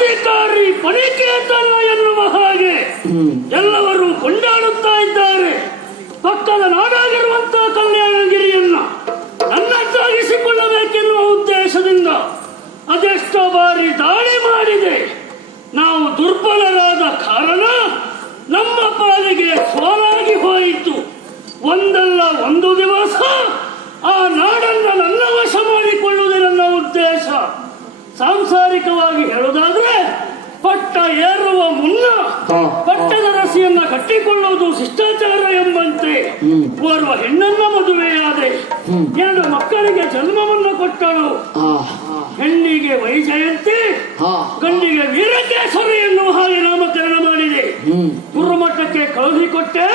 ಅಧಿಕಾರಿ ಪಣಿಕೇತನ ಎನ್ನುವ ಹಾಗೆ ಎಲ್ಲವರು ಕೊಂಡಾಡುತ್ತಾ ಇದ್ದಾರೆ. ಪಕ್ಕದ ನಾಡಾಗಿರುವಂತಹ ಕಲ್ಯಾಣಗಿರಿಯನ್ನ ನನ್ನದ್ದಾಗಿಸಿಕೊಳ್ಳಬೇಕೆನ್ನುವ ಉದ್ದೇಶದಿಂದ ಅದೆಷ್ಟೋ ಬಾರಿ ದಾಳಿ ಮಾಡಿದೆ. ನಾವು ದುರ್ಬಲರಾದ ಕಾರಣ ನಮ್ಮ ಪಾಲಿಗೆ ಸೋಲಾಗಿ ಹೋಯಿತು. ಒಂದಲ್ಲ ಒಂದು ದಿವಸ ಆ ನಾಡನ್ನು ನನ್ನ ವಶ ಮಾಡಿಕೊಳ್ಳುವುದೇ ನನ್ನ ಉದ್ದೇಶ. ಸಾಂಸಾರಿಕವಾಗಿ ಹೇಳುವುದಾದ್ರೆ ಪಟ್ಟ ಏರುವ ಮುನ್ನ ಪಟ್ಟದ ರಸಿಯನ್ನ ಕಟ್ಟಿಕೊಳ್ಳುವುದು ಶಿಷ್ಟಾಚಾರ ಎಂಬಂತೆ ಓರ್ವ ಹೆಣ್ಣನ್ನ ಮದುವೆಯಾದೆ 2 ಮಕ್ಕಳಿಗೆ ಜನ್ಮವನ್ನು ಕೊಟ್ಟಳು. ಹೆಣ್ಣಿಗೆ ವೈಜಯಂತಿ, ಗಂಡಿಗೆ ವೀರಕೇಶರಿ ಎನ್ನುವ ಹಾಗೆ ನಾಮಕರಣ ಮಾಡಿದೆ. ಗುರುಮಠಕ್ಕೆ ಕಳುಹಿಕೊಟ್ಟೆ.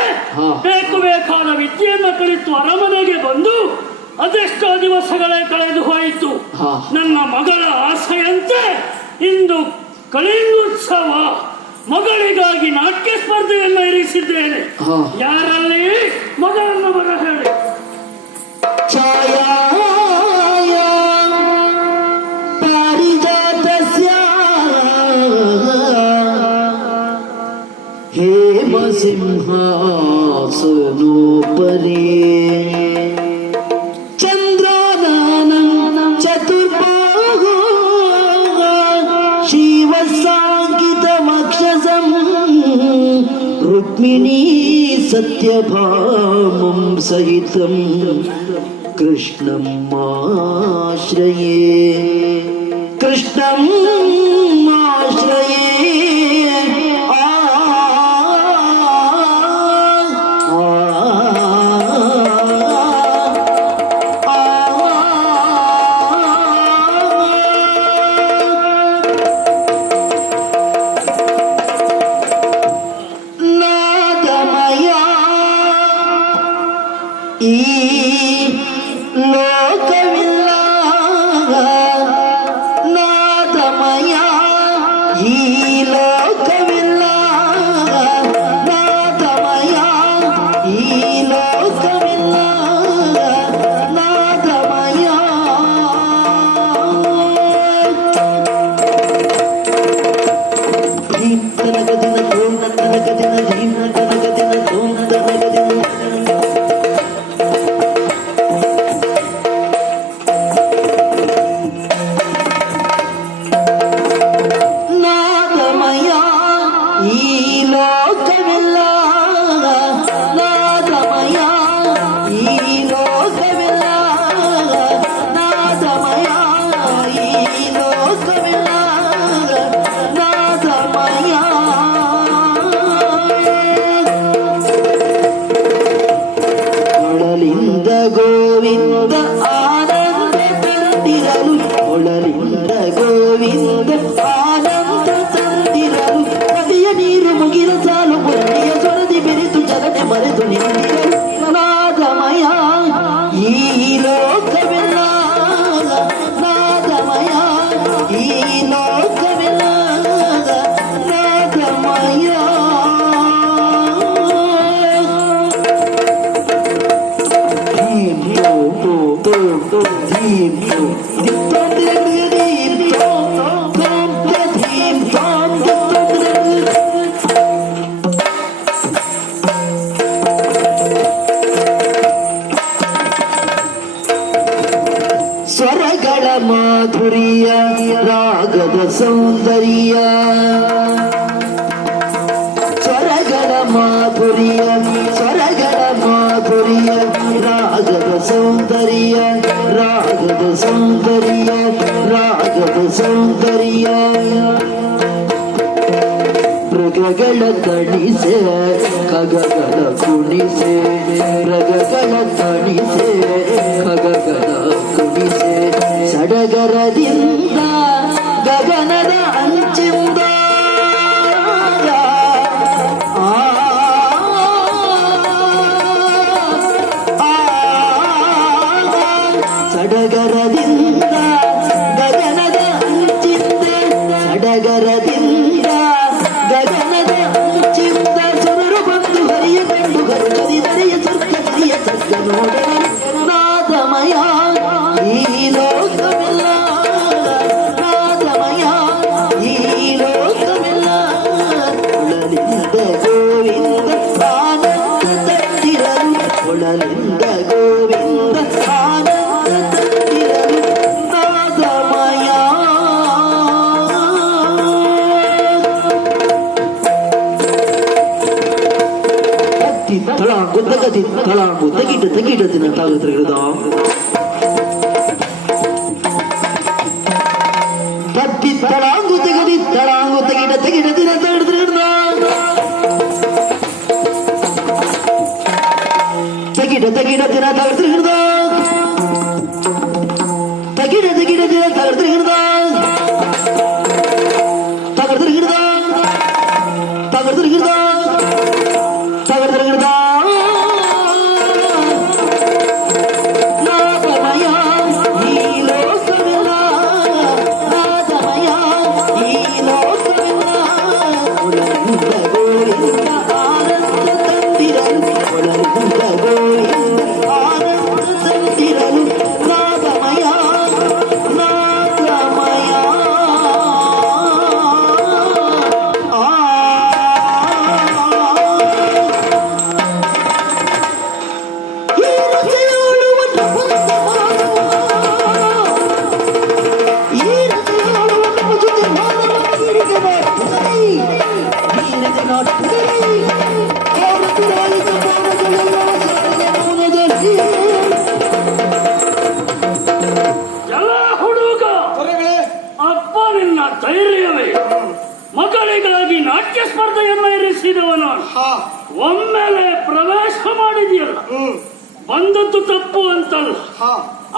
ಬೇಕು ಬೇಕಾದ ವಿದ್ಯೆಯನ್ನು ಕಲಿತು ಅರಮನೆಗೆ ಬಂದು ಅದೆಷ್ಟೋ ದಿವಸಗಳೇ ಕಳೆದು ಹೋಯಿತು. ನನ್ನ ಮಗಳ ಆಸೆಯಂತೆ ಇಂದು ಕಳಿಂಗೋತ್ಸವ, ಮಗಳಿಗಾಗಿ ನಾಟ್ಯ ಸ್ಪರ್ಧೆಯನ್ನು ಇರಿಸಿದ್ದೇನೆ. ಯಾರಲ್ಲಿ ಮಗಳನ್ನು ಬರ ಹೇಳಿ. ಹೇಮ ಸಿಂಹಾಸನೋಪರಿ ಚಂದ್ರಾನನ ಚತುರ್ಬಾಹು ಶಿವ ಸಾಂಕಿತಮಕ್ಷಸಂ ರುಕ್ಮಿಣೀ ಸತ್ಯಭಾಮಂ ಸಹಿತಂ ಕೃಷ್ಣಂ ಆಶ್ರಯೇ ಕೃಷ್ಣಂ ಆಶ್ರಯೇ ಸ್ವರಗಳ ಮಾಧುರ್ಯ ರಾಗದ ಸೌಂದರ್ಯ ಸ್ವರಗಳ ಮಾಧುರ್ಯ ರಾಗದ ಸೌಂದರ್ಯ ಮೃಗಗಳ ತಣಿಸೆ ಖಗಗಳ ಕುಣಿಸೆ ಮೃಗಗಳ ತಣಿಸೆ ಖಗಗಳ ಕುಣಿಸೆ ಸಡಗರದಿಂದ ಗಗನದ ಅಂಚಿಂದ ಸಡಗರದಿಂದ ಗಗನದ ಅಂಚಿಂದ ಸಡಗರದಿಂದ ಗಗನದ ಅಂಚಿಂದ ಸುರರು ಬಂದು ಹರಿಯ ಕಂಡು ಗರುಡದಿ ನಡೆಯ ಸರ್ಗ ನೋಡ ನಾದಮಯ ಈ ಲೋಕವೆಲ್ಲ ತಳಾಂಗು ತಗಿಟ ದಿನ ತಾಗುತ್ತಿರುವುದ ತಪ್ಪಿ ತಳಾಂಗು ತಗಿಟ ದಿನ ತಾಗುತ್ತಿರುವುದ ತಗಿಟ ದಿನ ತಾಗುತ್ತಿರುವುದ ತಗಿಟ ದಿನ ತಾಗುತ್ತಿರುವುದ ಎಲ್ಲ ಹುಡುಗ ಅಪ್ಪ ನಿನ್ನ ಧೈರ್ಯವೇ ಮಕ್ಕಳಿಗಾಗಿ ನಾಟ್ಯ ಸ್ಪರ್ಧೆಯನ್ನು ಇರಿಸಿದವನು ಒಮ್ಮೆಲೆ ಪ್ರವೇಶ ಮಾಡಿದೆಯಲ್ಲ ಬಂದದ್ದು ತಪ್ಪು ಅಂತಲ್ಲ.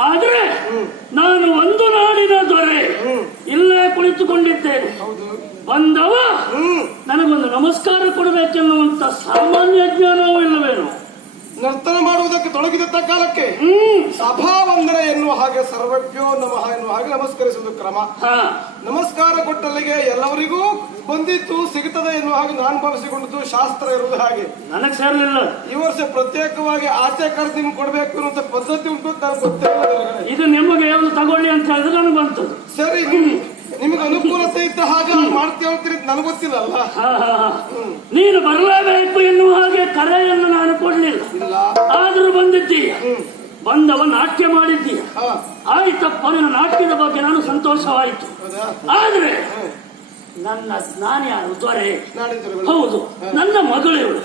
ಆದ್ರೆ ನಾನು ಒಂದು ನಾಡಿನ ದೊರೆ ಇಲ್ಲೇ ಕುಳಿತುಕೊಂಡಿದ್ದೇನೆ. ಬಂದವ ನನಗೊಂದು ನಮಸ್ಕಾರ ಕೊಡಬೇಕೆನ್ನುವಂತ ಸಾಮಾನ್ಯ ಜ್ಞಾನವೂ ಇಲ್ಲವೇನು? ನರ್ತನ ಮಾಡುವುದಕ್ಕೆ ತೊಡಗಿದ ಕಾಲಕ್ಕೆ ಸಭಾ ವಂದನೆ ಎನ್ನುವ ಹಾಗೆ ಸರ್ವಜ್ಞೋ ನಮಃ ಎನ್ನುವ ಹಾಗೆ ನಮಸ್ಕರಿಸುವುದು ಕ್ರಮ. ನಮಸ್ಕಾರ ಕೊಟ್ಟಲ್ಲಿಗೆ ಎಲ್ಲವರಿಗೂ ಬಂದಿತ್ತು ಸಿಗುತ್ತದೆ ಎನ್ನುವ ಹಾಗೆ ನಾನು ಭಾವಿಸಿಕೊಂಡದ್ದು ಶಾಸ್ತ್ರ ಇರುವುದು ಹಾಗೆ ನನಗೆ ಸೇರಲಿಲ್ಲ. ಈ ವರ್ಷ ಪ್ರತ್ಯೇಕವಾಗಿ ಆಚೆ ಕರೆದು ನಿಮ್ಗೆ ಕೊಡಬೇಕು ಅನ್ನುವಂತ ಪದ್ಧತಿ ಉಂಟು ಅಂತ ನನಗೆ ಗೊತ್ತಿಲ್ಲ. ಇದು ನಿಮಗೆ ಯಾವ್ದು ತಗೊಳ್ಳಿ ಅಂತ ಹೇಳಿದ್ರೆ ನನಗೆ ಬಂತದ್ದು. ಸರಿ, ನಿಮ್ಗೆ ಅನುಕೂಲತೆ ಇದ್ದ ಹಾಗೆ ಮಾಡ್ತೀವಿ ಅಂತೀರಿ ನನಗೆ ಗೊತ್ತಿಲ್ಲ ಅಲ್ಲ. ನೀನು ಬರಲೇಬೇಕು ಎನ್ನುವ ಹಾಗೆ ಕರೆಯನ್ನು ನಾನು ಕೊಡ್ಲಿಲ್ಲ. ಆದ್ರೂ ಬಂದಿದ್ದೀಯ. ಬಂದವ ನಾಟ್ಯ ಮಾಡಿದ್ದೀಯ. ಆಯ್ತಪ್ಪ, ನಿನ್ನ ನಾಟ್ಯದ ಬಗ್ಗೆ ನಾನು ಸಂತೋಷವಾಯಿತು. ಆದ್ರೆ ನಾನು ಯಾರು? ದೊರೆ. ಹೌದು, ನನ್ನ ಮಗಳು ಇವಳು.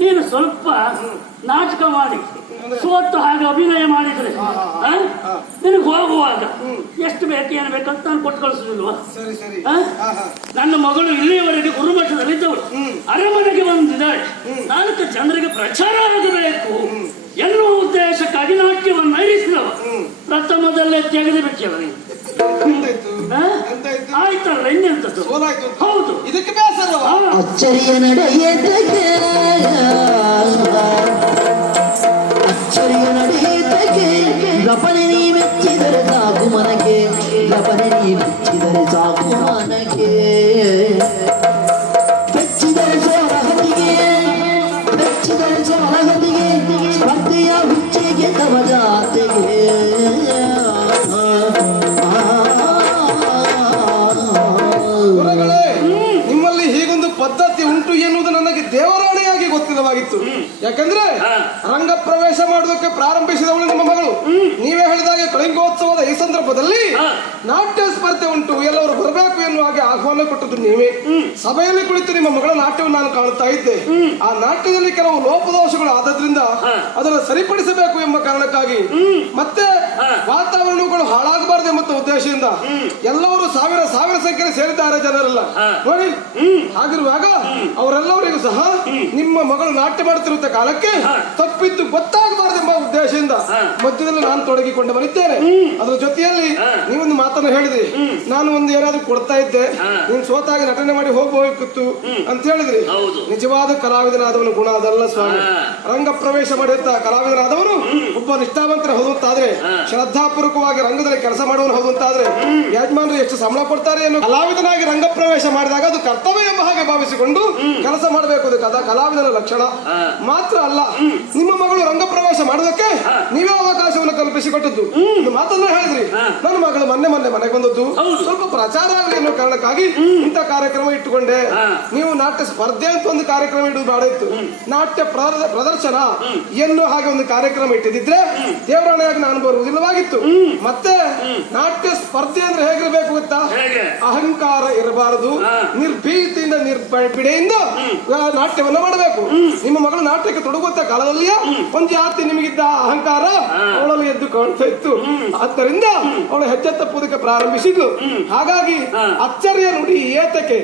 ನೀನು ಸ್ವಲ್ಪ ನಾಟಕ ಮಾಡಿ ಸೋತು ಹಾಗೆ ಅಭಿನಯ ಮಾಡಿದ್ರೆ ನಿನಗೆ ಹೋಗುವಾಗ ಎಷ್ಟು ಬೇಕು ಏನು ಬೇಕಂತ ನಾನು ಕೊಟ್ಟು ಕಳಿಸುದಿಲ್ವಾ? ನನ್ನ ಮಗಳು ಇಲ್ಲಿಯವರೆಗೆ ಗುರುಮಠದಲ್ಲಿದ್ದವಳು ಅರಮನೆಗೆ ಬಂದಿದ್ದಾಳೆ. 4 ಜನರಿಗೆ ಪ್ರಚಾರ ಆಗಬೇಕು ಎನ್ನುವ ಉದ್ದೇಶಕ್ಕಾಗಿ ನಾಟ್ಯವನ್ನು ಇರಿಸಿದವ. ಪ್ರಥಮದಲ್ಲೇ ತೆಗೆದು ಬಿಟ್ಟವ. ಆಯ್ತಲ್ಲ, ಇನ್ನೆಂತದ್ದು? ಹೌದು, ಇದಕ್ಕೆ ಬೇಸರ. ಅಚ್ಚರಿಯ ನಡೆಯತಕ್ಕೆ ಲಪನೆ ನೀ ಮೆಚ್ಚಿದರೆ ಸಾಕು ಮನಕ್ಕೆ, ಲಪನೆ ನೀ ಮೆಚ್ಚಿದರೆ ಸಾಕು ಮನಕ್ಕೆ. ಬೆಚ್ಚಿದರೆ ಸೋರಹತಿಗೆ ಸ್ಪರ್ಧೆಯ ಹುಚ್ಚಿಗೆ ತವ ಜಾತೆಗೆ. ನಿಮ್ಮಲ್ಲಿ ಹೀಗೊಂದು ಪದ್ಧತಿ ಉಂಟು ಎನ್ನುವುದು ನನಗೆ ದೇವರಾಣೆಯಾಗಿ ಗೊತ್ತಿಲ್ಲವಾಗಿತ್ತು. ಯಾಕಂದ್ರೆ ರಂಗ ಪ್ರವೇಶ ಮಾಡುವುದಕ್ಕೆ ಪ್ರಾರಂಭಿಸಿದವಳು ನಿಮ್ಮ ಮಗಳು. ನೀವೇ ಹೇಳಿದಾಗೆ ಕಳಿಂಗೋತ್ಸವದ ಈ ಸಂದರ್ಭದಲ್ಲಿ ನಾಟ್ಯ ಸ್ಪರ್ಧೆ ಉಂಟು, ಎಲ್ಲರೂ ಬರಬೇಕು ಎನ್ನುವ ಹಾಗೆ ಆಹ್ವಾನ ಕೊಟ್ಟದ್ದು ನೀವೇ. ಸಭೆಯಲ್ಲಿ ಕುಳಿತು ನಿಮ್ಮ ಮಗಳ ನಾಟ್ಯವನ್ನು ನಾನು ಕಾಣುತ್ತಾ ಇದ್ದೆ. ಆ ನಾಟ್ಯದಲ್ಲಿ ಕೆಲವು ಲೋಪದೋಷಗಳು ಆದದ್ರಿಂದ ಅದನ್ನು ಸರಿಪಡಿಸಬೇಕು ಎಂಬ ಕಾರಣಕ್ಕಾಗಿ ಮತ್ತೆ ವಾತಾವರಣಗಳು ಹಾಳಾಗಬಾರದು ಎಂಬ ಉದ್ದೇಶದಿಂದ ಎಲ್ಲರೂ ಸಾವಿರ ಸಂಖ್ಯೆಯಲ್ಲಿ ಸೇರಿದ್ದಾರೆ ಜನರೆಲ್ಲ ನೋಡಿ. ಹಾಗಿರುವಾಗ ಅವರೆಲ್ಲವರಿಗೂ ಸಹ ನಿಮ್ಮ ಮಗಳು ನಾಟ್ಯ ಮಾಡುತ್ತಿರುವ ಕಾಲಕ್ಕೆ ತಪ್ಪಿದ್ದು ಗೊತ್ತಾಗಬಾರದು ಎಂಬ ಉದ್ದೇಶದಿಂದ ಮಧ್ಯದಲ್ಲಿ ನಾನು ತೊಡಗಿಕೊಂಡು ಬರುತ್ತೇನೆ. ಅದರ ಜೊತೆಯಲ್ಲಿ ನೀವೊಂದು ಮಾತನ್ನು ಹೇಳಿದ್ರಿ, ನಾನು ಒಂದು ಏನಾದ್ರೂ ಕೊಡ್ತಾ ಇದ್ದೆ, ನೀನು ಸೋತಾಗಿ ನಟನೆ ಮಾಡಿ ಹೋಗಬೇಕಿತ್ತು ಅಂತ ಹೇಳಿದ್ರಿ. ನಿಜವಾದ ಕಲಾವಿದನಾದವನು ಗುಣ ಅದಲ್ಲ ಸ್ವಾಮಿ. ರಂಗ ಪ್ರವೇಶ ಮಾಡಿರ್ತ ಕಲಾವಿದನಾದವನು ಒಬ್ಬ ನಿಷ್ಠಾವಂತರ ಹೋದಂತಾದ್ರೆ, ಶ್ರದ್ಧಾಪೂರ್ವಕವಾಗಿ ರಂಗದಲ್ಲಿ ಕೆಲಸ ಮಾಡುವನು ಹೋದಂತಾದ್ರೆ ಯಜಮಾನರು ಎಷ್ಟು ಸಂಬಳ ಕೊಡ್ತಾರೆ ಅನ್ನೋ ಕಲಾವಿದನಾಗಿ ರಂಗ ಪ್ರವೇಶ ಮಾಡಿದಾಗ ಅದು ಕರ್ತವ್ಯ ಎಂಬ ಹಾಗೆ ಭಾವಿಸಿಕೊಂಡು ಕೆಲಸ ಮಾಡಬೇಕು. ಅದು ಕಲಾವಿದನ ಲಕ್ಷಣ ಮಾತ್ರ ಅಲ್ಲ. ನಿಮ್ಮ ಮಗಳು ರಂಗ ಪ್ರವೇಶ ಮಾಡೋದಕ್ಕೆ ನೀವೇ ಅವಕಾಶವನ್ನು ಕಲ್ಪಿಸಿಕೊಟ್ಟದ್ದು. ಮಾತನ್ನ ಹೇಳಿದ್ರಿ, ನನ್ನ ಮಗಳು ಮೊನ್ನೆ ಮನೆಗೆ ಬಂದದ್ದು ಸ್ವಲ್ಪ ಪ್ರಚಾರ ಆಗಲಿ ಅನ್ನೋ ಕಾರಣಕ್ಕಾಗಿ ಇಂಥ ಕಾರ್ಯಕ್ರಮ ಇಟ್ಟುಕೊಂಡೆ. ನೀವು ನಾಟ್ಯ ಸ್ಪರ್ಧೆ ಅಂತ ಒಂದು ಕಾರ್ಯಕ್ರಮ ಇಡುವುದು ಬೇಡ ಇತ್ತು, ನಾಟ್ಯ ಪ್ರದರ್ಶನ ಎನ್ನುವ ಹಾಗೆ ಒಂದು ಕಾರ್ಯಕ್ರಮ ಇಟ್ಟಿದ್ರೆ ದೇವರಾಣೆಯಾಗಿ ನಾನು ಬರುವುದಿಲ್ಲವಾಗಿತ್ತು. ಮತ್ತೆ ನಾಟ್ಯ ಸ್ಪರ್ಧೆ ಅಂದ್ರೆ ಹೇಗಿರ್ಬೇಕು ಗೊತ್ತಾ? ಹೇಗೆ? ಅಹಂಕಾರ ಇರಬಾರದು, ಹಾ. ನಿರ್ಭೀತಿಯಿಂದ ನಿರ್ಭೀಡೆಯಿಂದ ನಾಟ್ಯವನ್ನು ಮಾಡಬೇಕು. ನಿಮ್ಮ ಮಗಳು ನಾಟ್ಯಕ್ಕೆ ತೊಡಗುತ್ತ ಕಾಲದಲ್ಲಿಯೇ ಒಂದು ಜಾತಿ ನಿಮಗಿದ್ದ ಅಹಂಕಾರ ಅವಳಲ್ಲಿ ಎದ್ದು ಕಾಣ್ತಾ ಇತ್ತು. ಆದ್ದರಿಂದ ಅವಳು ಹೆಜ್ಜೆ ತಪ್ಪುವುದಕ್ಕೆ ಪ್ರಾರಂಭಿಸಿದ್ಲು. ಹಾಗಾಗಿ ಅಚ್ಚರಿಯ ನುಡಿ ಏತಕ್ಕೆ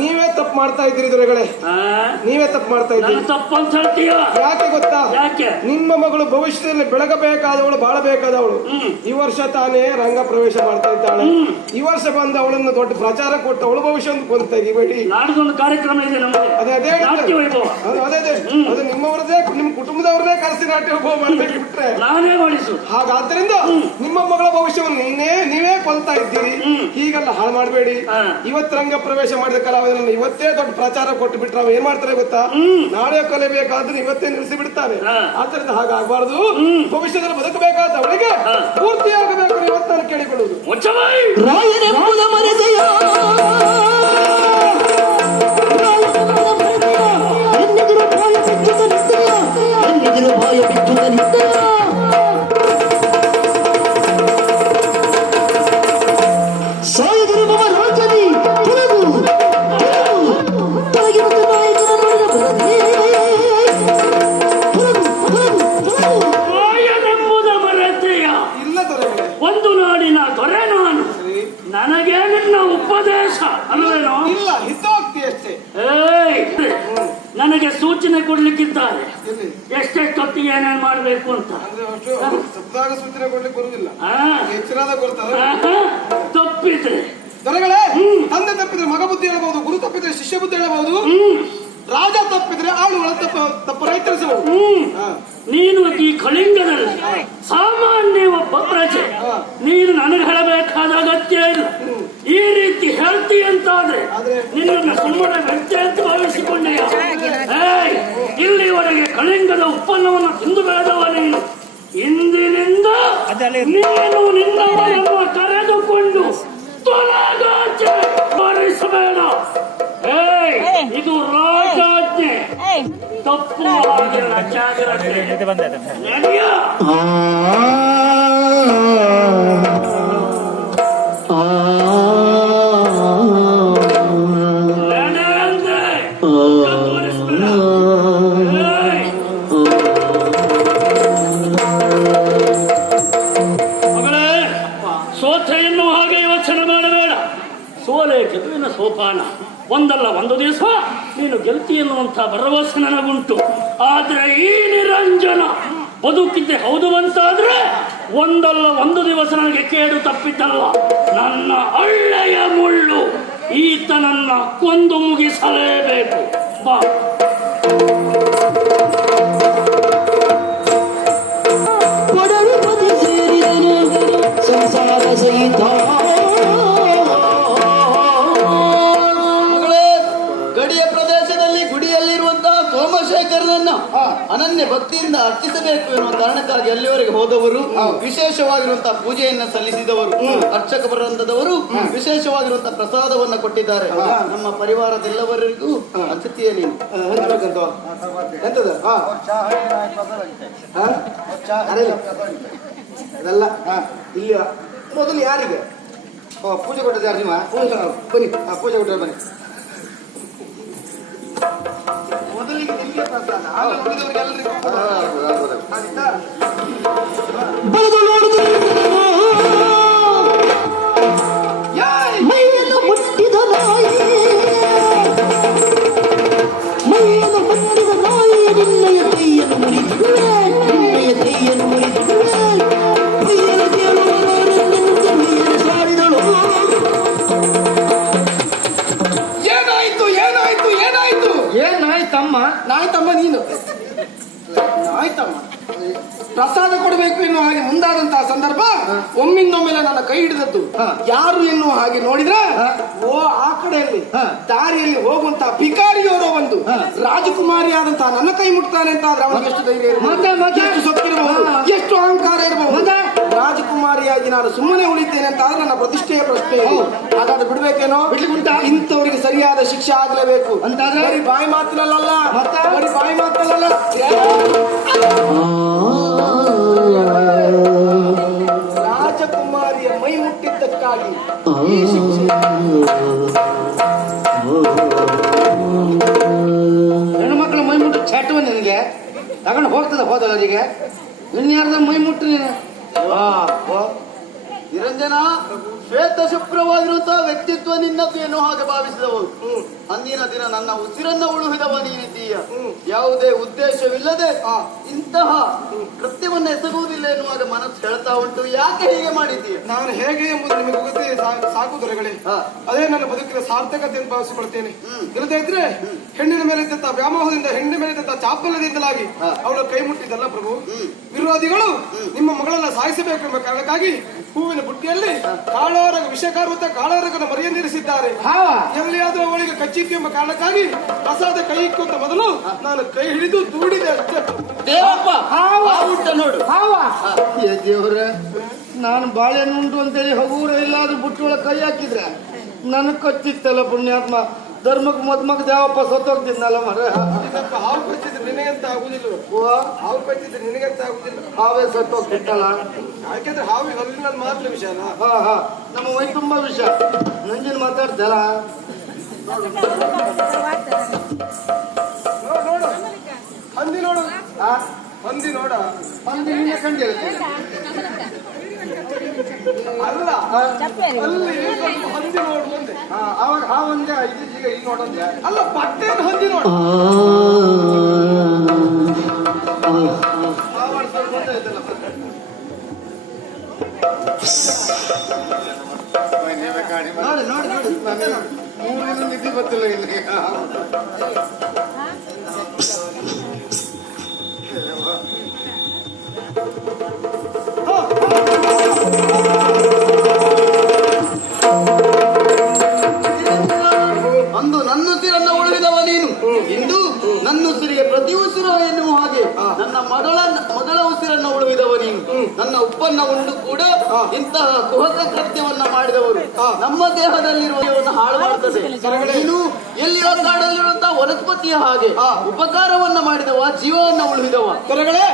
ನೀವೇ ತಪ್ಪು ಮಾಡ್ತಾ ಇದ್ದೀರಿ ದೊರೆಗಳೇ, ನೀವೇ ತಪ್ಪು ಮಾಡ್ತಾ ಇದ್ದೀರಿ. ತಪ್ಪು ಅಂತ ಹೇಳ್ತೀಯ? ಯಾಕೆ ಗೊತ್ತಾ? ಯಾಕೆ? ನಿಮ್ಮ ಮಗಳು ಭವಿಷ್ಯದಲ್ಲಿ ಬೆಳಗಬೇಕಾದವಳು, ಬಾಳಬೇಕಾದವಳು. ಈ ವರ್ಷ ತಾನೇ ರಂಗ ಪ್ರವೇಶ ಮಾಡ್ತಾ ಇದ್ದಾಳೆ. ಈ ವರ್ಷ ಬಂದು ಅವಳನ್ನು ದೊಡ್ಡ ಪ್ರಚಾರ ಕೊಟ್ಟು ಅವಳು ಭವಿಷ್ಯ ಒಂದು ತೆಗಿಬೇಡಿ. ನಾಡ್ದೊಂದು ಕಾರ್ಯಕ್ರಮ ಇದೆ ನಮಗೆ, ಅದೇ ನಾಟ್ಯ ವೈಭವ. ಅದು ನಿಮ್ಮವರದೇ, ನಿಮ್ಮ ಕುಟುಂಬದವ್ರದೇ ಕರೆಸಿ ನಾಟ್ಯ ವೈಭವ ಮಾಡ್ಬೇಕು ಬಿಟ್ರೆ ನಾನೇ ಮಾಡಿಸು. ಹಾಗಾದ್ರಿಂದ ನಿಮ್ಮ ಮಗಳ ಭವಿಷ್ಯವನ್ನು ನೀವೇ ಕೊಲ್ತಾ ಇದ್ದೀರಿ. ಹೀಗೆಲ್ಲ ಹಾಳು ಮಾಡಬೇಡಿ. ಇವತ್ತು ರಂಗ ಪ್ರವೇಶ ಮಾಡಿದ ಕಲಾವಿದರನ್ನು ಇವತ್ತೇ ದೊಡ್ಡ ಪ್ರಚಾರ ಕೊಟ್ಟು ಬಿಟ್ರೆ ಅವ ಏನ್ ಮಾಡ್ತಾರೆ ಗೊತ್ತಾ? ನಾಳೆ ಕಲಿಬೇಕಾದ್ರೆ ಇವತ್ತೇ ನಿಲ್ಲಿಸಿ ಬಿಡ್ತಾರೆ. ಆದ್ರಿಂದ ಹಾಗಾಗಬಾರ್ದು. ಭವಿಷ್ಯದಲ್ಲಿ ಬದುಕಬೇಕಾದ ಅವಳಿಗೆ ಪೂರ್ತಿಯಾಗಬೇಕು. ಇವತ್ತು ನಾನು ಕೇಳಿಕೊಳ್ಳುವುದು ರಾಯನೆಂಬುದ ಮರೆತೆಯ ಎನ್ನೆದುರು ಭಯ ಬಿಚ್ಚುತ್ತ ನಿಂತೆಯ, ಎನ್ನೆದುರು ಭಯ ಬಿಚ್ಚುತ್ತ ನಿಂತೆಯ. ಸಾಯದರು ಮಮ ರಾಜನಿ ತೊಲಗು ತೊಲಗಿ ಮತ್ತು ನಾಯಕನ ನೋಡಿದ ಬರದೇ ರಾಯನೆಂಬುದ ಮರೆತೆಯ. ಇಲ್ಲ ದೊರೆಗಳೇ, ಒಂದು ನಾಡಿನ ದೊರೆ ನಾನು, ನನಗೆ ನಿನ್ನ ಉಪದೇಶ ಅಲ್ವೇನೋ? ಇಲ್ಲ ಹಿತೋಕ್ತಿ ಅಷ್ಟೇ. ಏಯ್, ನನಗೆ ಸೂಚನೆ ಕೊಡ್ಲಿಕ್ಕಿದ್ದಾರೆ ಎಲ್ಲಿ? ಎಷ್ಟೆಷ್ಟೊತ್ತಿಗೆ ಏನೇನ್ ಮಾಡ್ಬೇಕು ಅಂತ. ಅಂದ್ರೆ ಅಷ್ಟು ಸಪ್ತಾಹ ಸೂಚನೆ ಕೊಡ್ಲಿಕ್ಕೆ ಬರುವುದಿಲ್ಲ, ಎಚ್ಚರಾದ ಕೊಡ್ತಾರೆ. ತಪ್ಪಿದ್ರೆ ದೊರೆಗಳೇ, ತಂದೆ ತಪ್ಪಿದ್ರೆ ಮಗ ಬುದ್ಧಿ ಹೇಳಬಹುದು, ಗುರು ತಪ್ಪಿದ್ರೆ ಶಿಷ್ಯ ಬುದ್ಧಿ ಹೇಳಬಹುದು, ರಾಜ ತಪ್ಪಿದ್ರೆ ಆಳುಗಳ ತಪ್ಪ ರೈತರಿಸಬಹುದು. ನೀನು ಈ ಕಳಿಂಗದಲ್ಲಿ ಸಾಮಾನ್ಯ ಒಬ್ಬ ಪ್ರಜೆ, ನೀನು ನನಗೆ ಹೇಳಬೇಕಾದ ಅಗತ್ಯ ಇಲ್ಲ. ಈ ರೀತಿ ಹೇಳ್ತಿ ಅಂತಾದ್ರೆ ನಿನ್ನನ್ನು ಸುಮ್ಮನೆ ವ್ಯಕ್ತಿ ಅಂತ ಭಾವಿಸಿಕೊಂಡೆಯ? ಇಲ್ಲಿವರೆಗೆ ಕಳಿಂಗದ ಉತ್ಪನ್ನವನ್ನು ತಿಂದು ಬೆಳೆದವ ನೀನು. ಇಂದಿನಿಂದ ನೀನು ನಿನ್ನವರನ್ನು ಕರೆದುಕೊಂಡು ತೊಲಗಾಚೆ ಬಾರಿಸಬೇಡ. ಇದು ರಾಜಾಜ್ಞೆ, ತಪ್ಪು ಆಗಿಲ್ಲ. ಜಾಗ್ರತೆ ನಡೆಯ. ಮಗಳೇ, ಸೋತೆ ಎನ್ನುವ ಹಾಗೆ ಯೋಚನೆ ಮಾಡಬೇಡ. ಸೋಲೆ ಗೆಲುವಿನ ಸೋಪಾನ. ಒಂದಲ್ಲ ಒಂದು ದಿವಸ ನೀನು ಗೆಲ್ತಿ ಎನ್ನುವಂತ ಭರವಸೆ ನನಗುಂಟು. ಆದ್ರೆ ಈ ನಿರಂಜನ ಬದುಕಿದ್ದೆ ಹೌದು ಅಂತಾದ್ರೆ ಒಂದಲ್ಲ ಒಂದು ದಿವಸ ನನಗೆ ಕೇಡು ತಪ್ಪಿದ್ದಲ್ಲ. ನನ್ನ ಒಳ್ಳೆಯ ಮುಳ್ಳು ಈತನನ್ನ ಕೊಂದು ಮುಗಿಸಲೇಬೇಕು. ಬಾ. ಕೊಡಲು ಮದಿ ಸೇರಿದನು ಸಂಸಾರ ಸಹಿತ. ಗಡಿಯ ಪ್ರದೇಶದಲ್ಲಿ ಗುಡಿಯಲ್ಲಿರುವಂತಹ ಸೋಮಶೇಖರನನ್ನ ಅನನ್ಯ ಭಕ್ತಿಯಿಂದ ಅರ್ಚಿಸಬೇಕು ಎನ್ನುವ ಕಾರಣಕ್ಕಾಗಿ ಅಲ್ಲಿವರೆಗೆ ಹೋದವರು, ವಿಶೇಷವಾಗಿರುವಂತಹ ಪೂಜೆಯನ್ನ ಸಲ್ಲಿಸಿದವರು, ಅರ್ಚಕ ವೃಂದದವರು ವಿಶೇಷವಾಗಿರುವಂತಹ ಪ್ರಸಾದವನ್ನ ಕೊಟ್ಟಿದ್ದಾರೆ. ನಮ್ಮ ಪರಿವಾರದೆಲ್ಲವರಿಗೂ ಅತಿಥಿಯ ನೀನು ಅದೆಲ್ಲ ಇಲ್ಲಿ ಮೊದಲು ಯಾರಿಗೆ ಪೂಜೆ ಕೊಟ್ಟದ್ದು? ಯಾರು? ನಿಮ್ಮ ಬನ್ನಿ, ಪೂಜೆ ಕೊಟ್ಟರೆ ಬನ್ನಿ. ಮೊದಲಿಗೆ ನಿಮಗೆ ಪ್ರಸಾದ, ಆಮೇಲೆ ಉಳಿದವರಿಗೆಲ್ಲರಿಗೂ ಆಯ್ತಾ? ಬಲದು ನೋಡಿದ ಮೈಯನ್ನು ಮುಟ್ಟಿದ ನಾಯಿ, ಮೈಯನ್ನು ಮುಟ್ಟಿದ ನಾಯಿ ನಿನ್ನಯ ಕೈಯನ್ನು ಮುರಿದುವೆ, ನಿನ್ನಯ ಕೈಯನ್ನು ಮುರಿದುವೆ. ಮೈಯನ್ನು ಕೇಳುವವರೆಂದು ಮೈಯನ್ನು ಸಾಡಿದಳು. ಏನಾಯ್ತು ಏನಾಯ್ತು ಏನಾಯ್ತು? ಏನಾಯ್ತಮ್ಮ? ನಾಯ್ತಮ್ಮ ನೀನು, ನಾಯ್ತಮ್ಮ ಪ್ರಸಾದ ಕೊಡಬೇಕು ಎನ್ನುವ ಹಾಗೆ ಮುಂದಾದಂತಹ ಸಂದರ್ಭ ಒಮ್ಮಿಂದೊಮ್ಮೆಲೆ ನನ್ನ ಕೈ ಹಿಡಿದದ್ದು. ಯಾರು ಎನ್ನುವ ಹಾಗೆ ನೋಡಿದ್ರೆ ಓ ಆ ಕಡೆಯಲ್ಲಿ ದಾರಿಯಲ್ಲಿ ಹೋಗುವಂತಹ ಭಿಕಾರಿಯವರ ಒಂದು ರಾಜಕುಮಾರಿ ಆದಂತಹ ನನ್ನ ಕೈ ಮುಟ್ತಾನೆ ಅಂತ ಆದ್ರೆ ಅವನಿಗೆ ಎಷ್ಟು ಧೈರ್ಯ ಇರಬಹುದು, ಎಷ್ಟು ಸೊಕ್ಕಿರಬಹುದು, ಎಷ್ಟು ಅಹಂಕಾರ ಇರಬಹುದು. ರಾಜಕುಮಾರಿಯಾಗಿ ನಾನು ಸುಮ್ಮನೆ ಉಳಿತೇನೆ ಅಂತ ಆದ್ರೆ ನನ್ನ ಪ್ರತಿಷ್ಠೆಯ ಪ್ರಶ್ನೆ. ಹಾಗಾದ್ರೆ ಬಿಡ್ಬೇಕೇನೋ? ಇಂಥವರಿಗೆ ಸರಿಯಾದ ಶಿಕ್ಷೆ ಆಗ್ಲೇಬೇಕು ಅಂತಾದ್ರೆ ಬರೀ ಬಾಯಿ ಮಾತಿನಲ್ಲ, ಬರೀ ಬಾಯಿ ಮಾತಿನಲ್ಲ, ರಾಜಕುಮಾರಿಯ ಮೈ ಮುಟ್ಟಿದ್ದಕ್ಕಾಗಿ ಸಲುವಾಗಿ ಹೆಣ್ಣು ಮಕ್ಕಳ ಮೈ ಮುಟ್ಟು ಚಟವ ನಿನಗೆ ತಗೊಂಡು ಹೋಗ್ತದೆ ಹೋದವರಿಗೆ ಇನ್ಯಾರ್ದ ಮೈ ಮುಟ್ಟು ನೀನು ನಿರಂಜನ ಶ್ವೇತ ಶುಭ್ರವಾಗಿರುವಂತಹ ವ್ಯಕ್ತಿತ್ವ ನಿನ್ನದು ಎನ್ನುವ ಹಾಗೆ ಭಾವಿಸಿದವರು ಅಂದಿನ ದಿನ ನನ್ನ ಉಸಿರನ್ನ ಉಳುಹಿದವ ನೀನಿದ್ದೀಯ ಯಾವುದೇ ಉದ್ದೇಶವಿಲ್ಲದೆ ಇಂತಹ ಕೃತ್ಯವನ್ನ ಎಸಗುವುದಿಲ್ಲ ಎನ್ನುವಾಗ ಮನಸ್ಸು ಹೇಳ್ತಾ ಉಂಟು. ಯಾಕೆ ಹೀಗೆ ಮಾಡಿದ್ದೀಯ? ನಾನು ಹೇಗೆ ಎಂಬುದು ನಿಮಗೆ ಗೊತ್ತೇ ಸಾಕು ದೊರೆಗಳೇ. ಅದೇ ನನ್ನ ಬದುಕಿನ ಸಾರ್ಥಕತೆ ಎಂದು ಭಾವಿಸಿಕೊಳ್ತೇನೆ. ಇಲ್ಲದೇ ಇದ್ರೆ ಹೆಣ್ಣಿನ ಮೇಲೆ ಇದ್ದಂತ ವ್ಯಾಮೋಹದಿಂದ, ಹೆಣ್ಣಿನ ಮೇಲೆ ಇದ್ದಂತ ಚಾಪಲ್ಯದಿಂದಲಾಗಿ ಅವಳ ಕೈ ಮುಟ್ಟಿದ್ದಲ್ಲ ಪ್ರಭು. ವಿರೋಧಿಗಳು ನಿಮ್ಮ ಮಗಳನ್ನ ಸಾಯಿಸಬೇಕು ಎಂಬ ಕಾರಣಕ್ಕಾಗಿ ಹೂವಿನ ಬುಟ್ಟಿಯಲ್ಲಿ ಕಾಳಾರಗ ವಿಷಕಾರುತ್ತ ಕಾಳಾರಗನ ಮರಿಯನ್ನಿರಿಸಿದ್ದಾರೆ. ಎಲ್ಲಿಯಾದ್ರೂ ಅವಳಿಗೆ ಕಚ್ಚಿತ್ತು ಎಂಬ ಕಾರಣಕ್ಕಾಗಿ ಪ್ರಸಾದ ಕೈ ಇಕ್ಕುವಂತ ಮೊದಲು ನಾನು ಕೈ ಹಿಡಿದು ದೂಡಿದೆ ಅಷ್ಟೇ. ದೇವಪ್ಪ ನೋಡು ದೇವ್ರ, ನಾನು ಬಾಳೆಹಣ್ಣು ಅಂತೇಳಿ ಹಗೂರ ಎಲ್ಲಾದ್ರೂ ಬುಟ್ಟೊಳಗೆ ಕೈ ಹಾಕಿದ್ರೆ ನನಗ್ ಕಚ್ಚಿತ್ತಲ್ಲ ಪುಣ್ಯಾತ್ಮ. ಧರ್ಮಕ್ಕೆ ಮದ್ಮಕ್ ದೇವಪ್ಪ ಸತ್ತೋಗ್ತಿದ್ನಲ್ಲ ಮರ. ಹಾವು ಕಚ್ಚಿದ್ರೆ ನಿನಗಂತ ಆಗುದಿಲ್ಲ. ಹಾವು ಕಚ್ಚಿದ್ರೆ ನಿನಗಂತ ಆಗುದಿಲ್ಲ. ಹಾವೇ ಸತ್ತೋಗ್ತಿತ್ತಲ್ಲ. ಯಾಕೆಂದ್ರೆ ಹಾವಿಗೆ ಹಲ್ಲಿನಲ್ಲಿ ಮಾತ್ರ ವಿಷಯನ. ನಮ್ಮ ಮೈ ತುಂಬಾ ವಿಷಯ. ನಂಜಿನ ಮಾತಾಡ್ತಲ್ಲ ನೋಡು ಹಂದಿ ನೋಡು, ಹಂದಿ ನೋಡ. ಹಂದಿ ನಿನ್ನೆ ಕಂಡಿಲ್ಲ. ಅಲ್ಲ ಅಲ್ಲಿ ಸ್ವಲ್ಪ ಹಂದಿ ನೋಡು ಮುಂದೆ. ಅವಾಗ ಹಾವಂದೆ ಈಗ ಇಲ್ಲಿ ನೋಡಂದ್ರೆ ಅಲ್ಲ ಬಟ್ಟೆಯನ್ನು ಹಂದಿ ನೋಡು. ಮೂರು ನಿಧಿ ಗೊತ್ತಿಲ್ಲ ಇಲ್ಲಿ. ಅಂದು ನನ್ನ ಉಸಿರನ್ನ ಉಳಿದವ ನೀನು, ಇಂದು ನನ್ನ ಉಸಿರಿಗೆ ಪ್ರತಿ ಉಸಿರು ಎನ್ನುವ ಹಾಗೆ ನನ್ನ ಮೊದಲ ಉಸಿರನ್ನ ಉಳಿದವ ನೀನು. ನನ್ನ ಉಪ್ಪನ್ನ ಉಂಡು ಕೂಡ ಇಂತಹ ಕುಹಕ ಕೃತ್ಯವನ್ನ ಮಾಡಿದವರು ನಮ್ಮ ದೇಹದಲ್ಲಿರುವ ಹಾಳು ಮಾಡ್ತದೆ. ನೀನು ಎಲ್ಲಿಯೋ ಕಾಡಲ್ಲಿರುವಂತಹ ವನಸ್ಪತಿಯ ಹಾಗೆ ಉಪಕಾರವನ್ನ ಮಾಡಿದವ, ಜೀವವನ್ನ ಉಳಿದವ. ಕರೆಗಳೇ,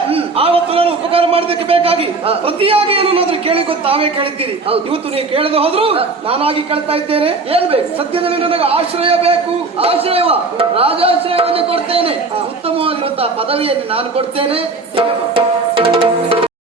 ಆವತ್ತು ನಾನು ಉಪಕಾರ ಮಾಡೋದಕ್ಕೆ ಬೇಕಾಗಿ ಪ್ರತಿಯಾಗಿ ಏನಾದ್ರೂ ಕೇಳಿಕೊ ತಾವೇ ಕೇಳಿದ್ದೀರಿ. ಇವತ್ತು ನೀವು ಕೇಳದೆ ಹೋದ್ರು ನಾನಾಗಿ ಕೇಳ್ತಾ ಇದ್ದೇನೆ. ಏನ್ ಬೇಕು? ಸದ್ಯದಲ್ಲಿ ನನಗೆ ಆಶ್ರಯ ಬೇಕು. ಆಶ್ರಯವ ರಾಜಾಶ್ರಯವನ್ನು ಕೊಡ್ತೇನೆ. ಉತ್ತಮವಾಗಿರುವಂತಹ ಪದವಿಯನ್ನು ನಾನು ಕೊಡ್ತೇನೆ.